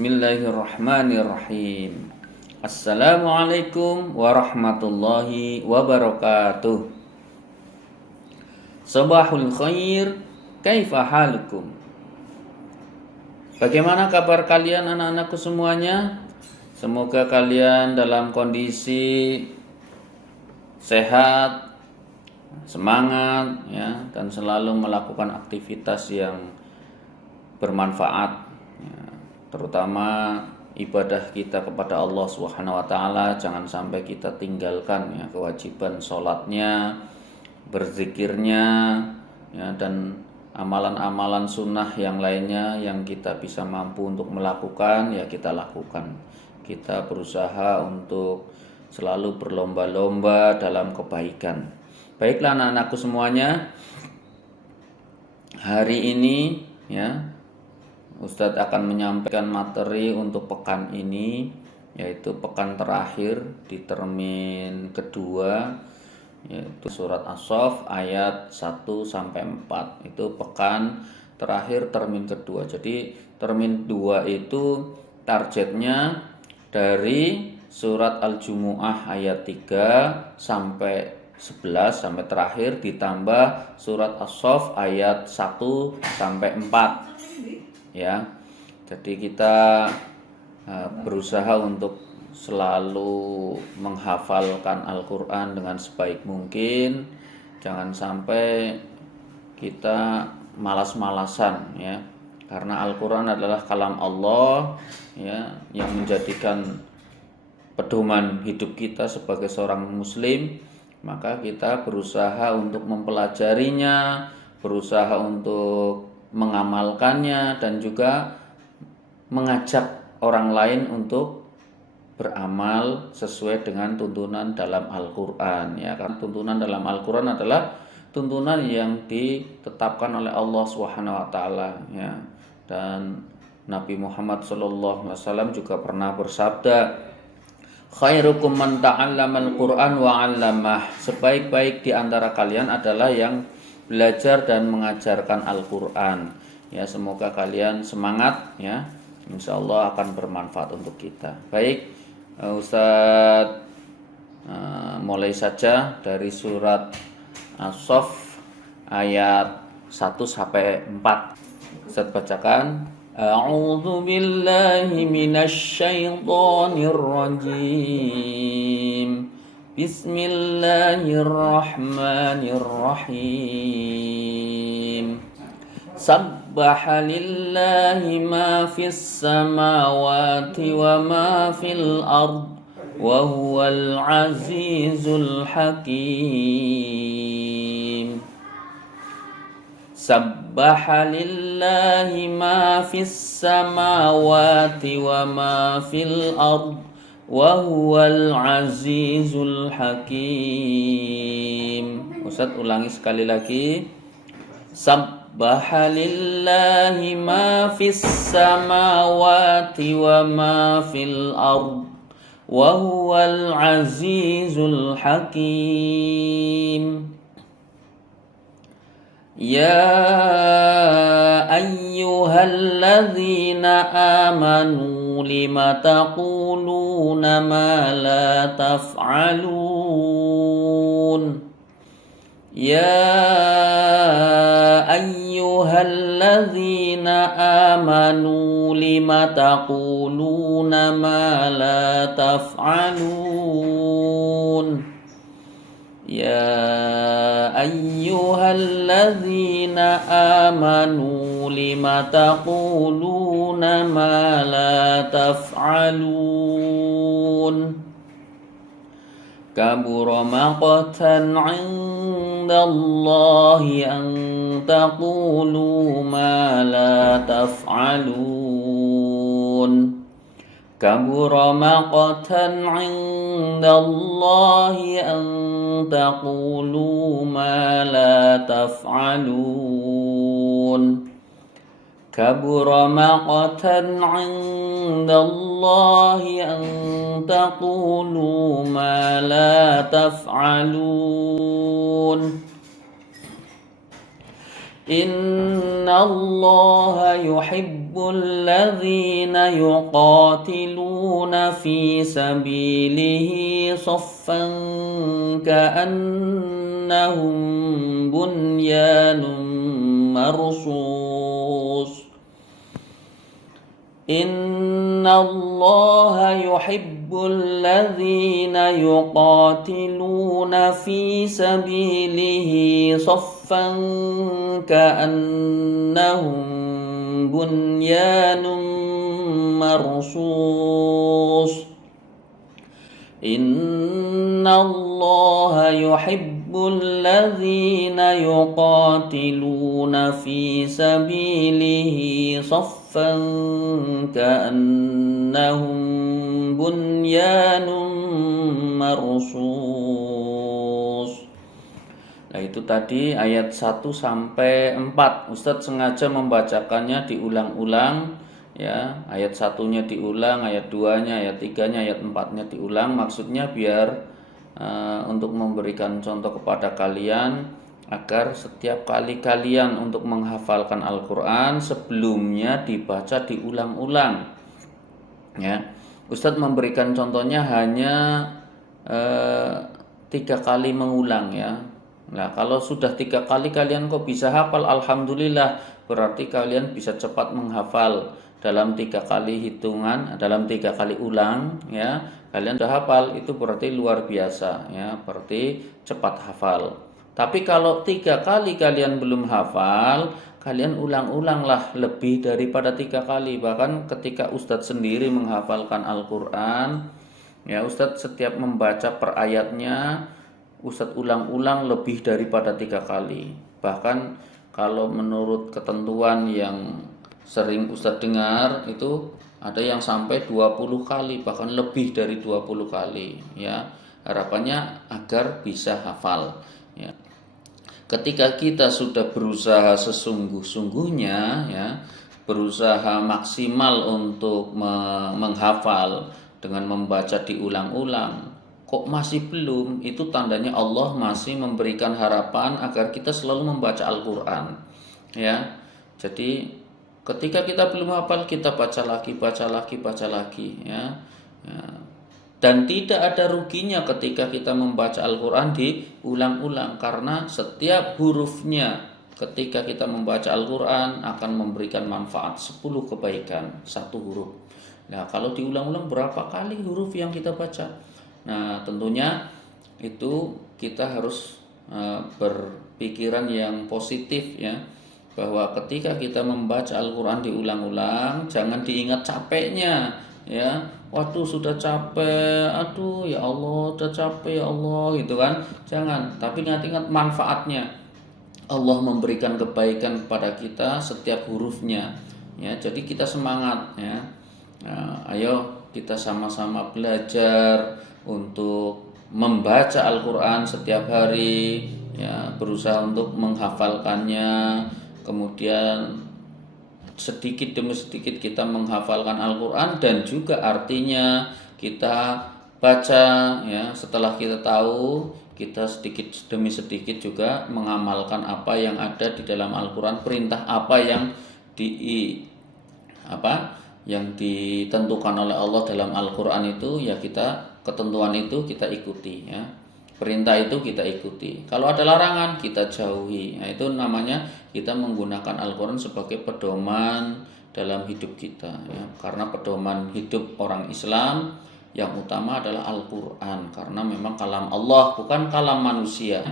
Bismillahirrahmanirrahim. Assalamualaikum warahmatullahi wabarakatuh. Sabahul khair, kaifa halukum? Bagaimana kabar kalian anak-anakku semuanya? Semoga kalian dalam kondisi sehat, semangat ya, dan selalu melakukan aktivitas yang bermanfaat. Terutama ibadah kita kepada Allah Subhanahu wa taala, jangan sampai kita tinggalkan ya kewajiban sholatnya, berzikirnya ya, dan amalan-amalan sunnah yang lainnya yang kita bisa mampu untuk melakukan ya kita lakukan. Kita berusaha untuk selalu berlomba-lomba dalam kebaikan. Baiklah anak-anakku semuanya, hari ini ya Ustadz akan menyampaikan materi untuk pekan ini, yaitu pekan terakhir di termin kedua, yaitu surat As-Saff ayat 1-4. Itu pekan terakhir termin kedua. Jadi termin 2 itu targetnya dari surat Al-Jumu'ah ayat 3 sampai 11 sampai terakhir, ditambah surat As-Saff ayat 1-4 ya. Jadi kita berusaha untuk selalu menghafalkan Al-Quran dengan sebaik mungkin. Jangan sampai kita malas-malasan ya, karena Al-Quran adalah kalam Allah ya, yang menjadikan pedoman hidup kita sebagai seorang muslim. Maka kita berusaha untuk mempelajarinya, berusaha untuk mengamalkannya, dan juga mengajak orang lain untuk beramal sesuai dengan tuntunan dalam Al-Quran ya. Karena tuntunan dalam Al-Quran adalah tuntunan yang ditetapkan oleh Allah Subhanahu wa taala ya. Dan Nabi Muhammad SAW juga pernah bersabda, khairukum man ta'allamal Qur'an wa 'allamah. Sebaik-baik di antara kalian adalah yang belajar dan mengajarkan Al-Quran ya. Semoga kalian semangat ya, insya Allah akan bermanfaat untuk kita. Baik, Ustadz mulai saja dari surat As-Saff ayat 1-4. Ustadz bacakan. A'udzu billahi minasy syaithanir rajim. Bismillahirrahmanirrahim. Sabbaha lillahi ma fis samawati wa ma fil ard wa huwal azizul hakim. Sabbaha lillahi ma fis samawati wa ma fil ard wa huwal azizul hakim. Ustadz ulangi sekali lagi. Sabbaha lillahi ma fis samawati wa ma fil ard wa huwal azizul hakim. Ya ayyuhalladzina amanu lima taquluna ma la taf'alun. Ya ayyuhalladzina amanu lima taquluna ma la taf'alun. Ya ayyuhalladzina amanu lima taquluna ma la taf'alun. Kabura maqtan 'indallahi an taqulu ma la taf'alun. Kabura maqtan 'indallahi an taqulu ma la taf'alun. Kabura maqtan 'indallahi an taqulu ma la taf'alun. Innallaha yuhibbu الذين يقاتلون في سبيله صفا كأنهم بنيان مرصوص إن الله يحب الذين يقاتلون في سبيله صفا كأنهم بنيان مرصوص إن الله يحب الذين يقاتلون في سبيله صفا كأنهم بنيان مرصوص. Nah, itu tadi ayat 1 sampai 4. Ustadz sengaja membacakannya diulang-ulang ya. Ayat 1-nya diulang, ayat 2-nya, ayat 3-nya, ayat 4-nya diulang. Maksudnya biar untuk memberikan contoh kepada kalian agar setiap kali kalian untuk menghafalkan Al-Qur'an sebelumnya dibaca diulang-ulang. Ya. Ustadz memberikan contohnya hanya 3 kali mengulang ya. Nah, kalau sudah 3 kali kalian kok bisa hafal, alhamdulillah, berarti kalian bisa cepat menghafal dalam 3 kali hitungan, dalam 3 kali ulang ya. Kalian sudah hafal, itu berarti luar biasa ya, berarti cepat hafal. Tapi kalau 3 kali kalian belum hafal, kalian ulang-ulanglah lebih daripada 3 kali. Bahkan ketika Ustadz sendiri menghafalkan Al-Qur'an ya, Ustadz setiap membaca per ayatnya Ustadz ulang-ulang lebih daripada 3 kali. Bahkan kalau menurut ketentuan yang sering Ustadz dengar itu ada yang sampai 20 kali, bahkan lebih dari 20 kali ya. Harapannya agar bisa hafal ya. Ketika kita sudah berusaha sesungguh-sungguhnya ya, berusaha maksimal untuk menghafal dengan membaca diulang-ulang, kok masih belum, itu tandanya Allah masih memberikan harapan agar kita selalu membaca Al-Qur'an ya. Jadi ketika kita belum hafal, kita baca lagi ya. Dan tidak ada ruginya ketika kita membaca Al-Qur'an diulang-ulang, karena setiap hurufnya ketika kita membaca Al-Qur'an akan memberikan manfaat 10 kebaikan 1 huruf. Nah, kalau diulang-ulang berapa kali huruf yang kita baca? Nah, tentunya itu kita harus berpikiran yang positif ya, bahwa ketika kita membaca Al-Qur'an diulang-ulang, jangan diingat capeknya ya. Waduh, sudah capek, aduh ya Allah, sudah capek ya Allah, gitu kan. Jangan, tapi ingat-ingat manfaatnya. Allah memberikan kebaikan kepada kita setiap hurufnya ya. Jadi kita semangat ya. Nah, ayo kita sama-sama belajar untuk membaca Al-Qur'an setiap hari ya, berusaha untuk menghafalkannya. Kemudian sedikit demi sedikit kita menghafalkan Al-Qur'an, dan juga artinya kita baca ya. Setelah kita tahu, kita sedikit demi sedikit juga mengamalkan apa yang ada di dalam Al-Qur'an, perintah apa yang ditentukan oleh Allah dalam Al-Qur'an itu ya, kita ketentuan itu kita ikuti ya. Perintah itu kita ikuti. Kalau ada larangan kita jauhi. Nah, itu namanya kita menggunakan Al-Qur'an sebagai pedoman dalam hidup kita ya. Karena pedoman hidup orang Islam yang utama adalah Al-Qur'an, karena memang kalam Allah, bukan kalam manusia.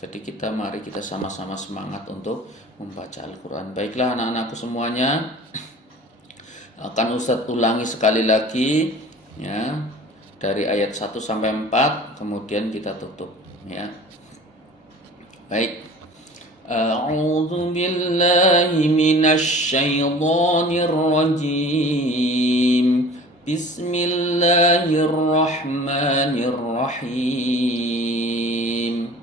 Jadi mari kita sama-sama semangat untuk membaca Al-Qur'an. Baiklah anak-anakku semuanya, akan Ustadz ulangi sekali lagi ya, dari ayat 1 sampai 4, kemudian kita tutup ya. Baik. A'udzu billahi minasy syaithanir rajim. Bismillahirrahmanirrahim.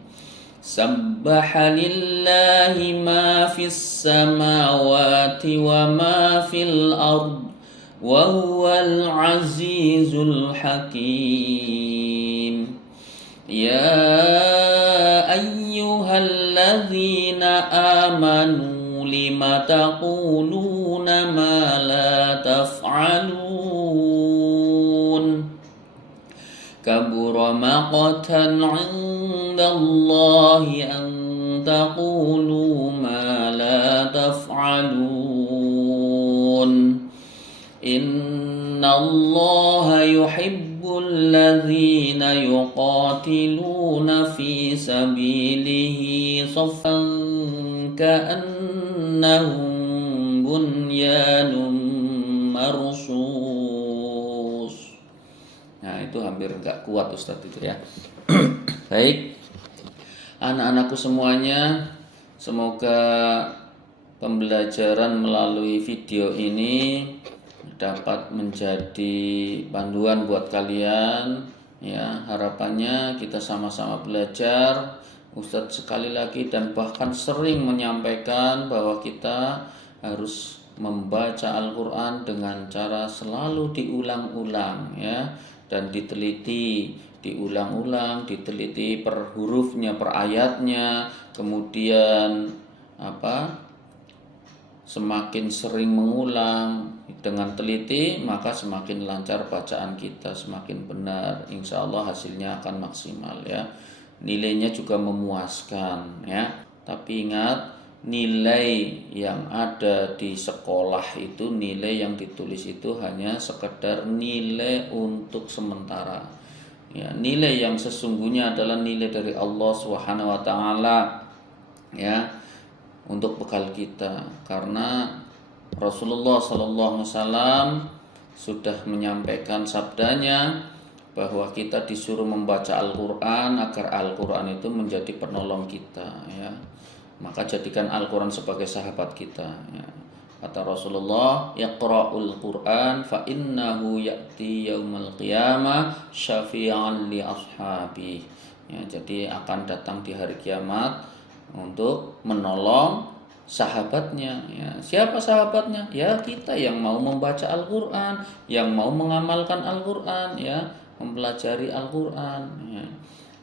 Sabbaha lillahi ma fis samawati wa ma fil ard wa huwal azizul hakim. Ya ayyuhalladzina amanu lima taquluna ma kabura maqtan 'inda Allahi an taqulu ma la taf'alun. Inna Allaha yuhibbul ladzina yuqatiluna fi sabilihi saffan ka'annahum bunyanun marsus. Nah, itu hampir enggak kuat Ustadz itu ya. Baik, anak-anakku semuanya, semoga pembelajaran melalui video ini dapat menjadi panduan buat kalian ya. Harapannya kita sama-sama belajar. Ustadz sekali lagi dan bahkan sering menyampaikan bahwa kita harus membaca Al-Quran dengan cara selalu diulang-ulang ya, dan diteliti, diulang-ulang, diteliti per hurufnya, per ayatnya, kemudian semakin sering mengulang dengan teliti, maka semakin lancar bacaan kita, semakin benar. Insya Allah hasilnya akan maksimal ya. Nilainya juga memuaskan ya. Tapi ingat, nilai yang ada di sekolah itu, nilai yang ditulis itu hanya sekedar nilai untuk sementara. Ya, nilai yang sesungguhnya adalah nilai dari Allah Subhanahu wa taala ya, untuk bekal kita, karena Rasulullah SAW sudah menyampaikan sabdanya bahwa kita disuruh membaca Al-Quran agar Al-Quran itu menjadi penolong kita ya. Maka jadikan Al-Quran sebagai sahabat kita ya. Kata Rasulullah, "Iqra'ul Quran fa innahu ya'ti yaumal qiyamah syafi'an li ashabi." Ya, jadi akan datang di hari kiamat untuk menolong sahabatnya ya. Siapa sahabatnya? Ya kita yang mau membaca Al-Quran, yang mau mengamalkan Al-Quran ya, mempelajari Al-Quran ya.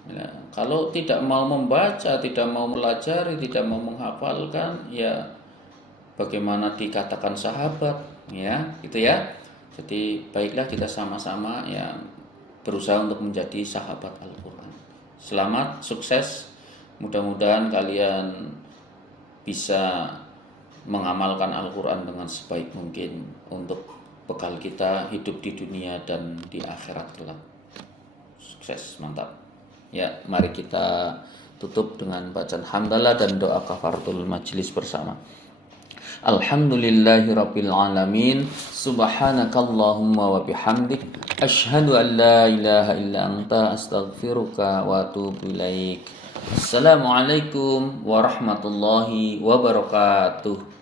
Ya, kalau tidak mau membaca, tidak mau pelajari, tidak mau menghafalkan, ya bagaimana dikatakan sahabat ya, gitu ya. Jadi baiklah kita sama-sama ya berusaha untuk menjadi sahabat Al-Quran. Selamat, sukses. Mudah-mudahan kalian bisa mengamalkan Al-Quran dengan sebaik mungkin untuk bekal kita hidup di dunia dan di akhirat kelak. Sukses, mantap. Ya, mari kita tutup dengan bacaan hamdalah dan doa kafaratul majlis bersama. Alhamdulillahirabbil alamin. Subhanakallahumma wa bihamdik asyhadu an la ilaha illa anta astaghfiruka wa atubu ilaik. Assalamualaikum warahmatullahi wabarakatuh.